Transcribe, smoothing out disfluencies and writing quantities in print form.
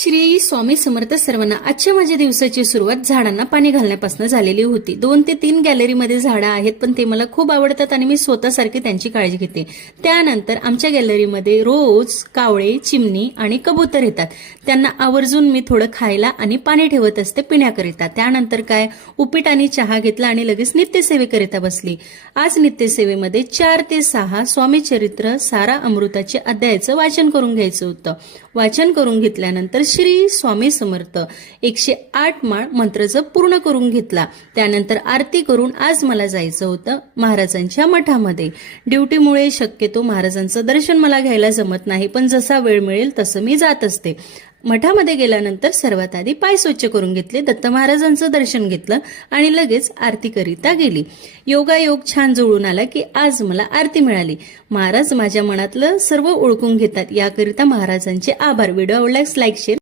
श्री स्वामी समर्थ सर्वांना. आजच्या माझ्या दिवसाची सुरुवात झाडांना पाणी घालण्यापासून झालेली होती. 2 ते 3 गॅलरीमध्ये झाडं आहेत, पण ते मला खूप आवडतात आणि मी स्वतःसारखी त्यांची काळजी घेते. त्यानंतर आमच्या गॅलरीमध्ये रोज कावळे, चिमणी आणि कबूतर येतात. त्यांना आवर्जून मी थोडं खायला आणि पाणी ठेवत असते पिण्याकरिता. त्यानंतर काय, उपीट आणि चहा घेतला आणि लगेच नित्यसेवेकरिता बसली. आज नित्यसेवेमध्ये 4 ते 6 स्वामी चरित्र सारा अमृताचे अध्यायाचं वाचन करून घ्यायचं होतं. वाचन करून घेतल्यानंतर श्री स्वामी समर्थ 108 माळ मंत्र जप पूर्ण करून घेतला. त्यानंतर आरती करून आज मला जायचं होतं महाराजांच्या मठामध्ये. ड्युटीमुळे शक्यतो महाराजांचं दर्शन मला घ्यायला जमत नाही, पण जसा वेळ मिळेल तसं मी जात असते. मठामध्ये गेल्यानंतर सर्वात आधी पाय स्वच्छ करून घेतले, दत्त महाराजांचं दर्शन घेतलं आणि लगेच आरतीकरिता गेली. योगायोग छान जुळून आला की आज मला आरती मिळाली. महाराज माझ्या मनातलं सर्व ओळखून घेतात, याकरिता महाराजांचे आभार. व्हिडिओ आवडल्यास लाईक, शेअर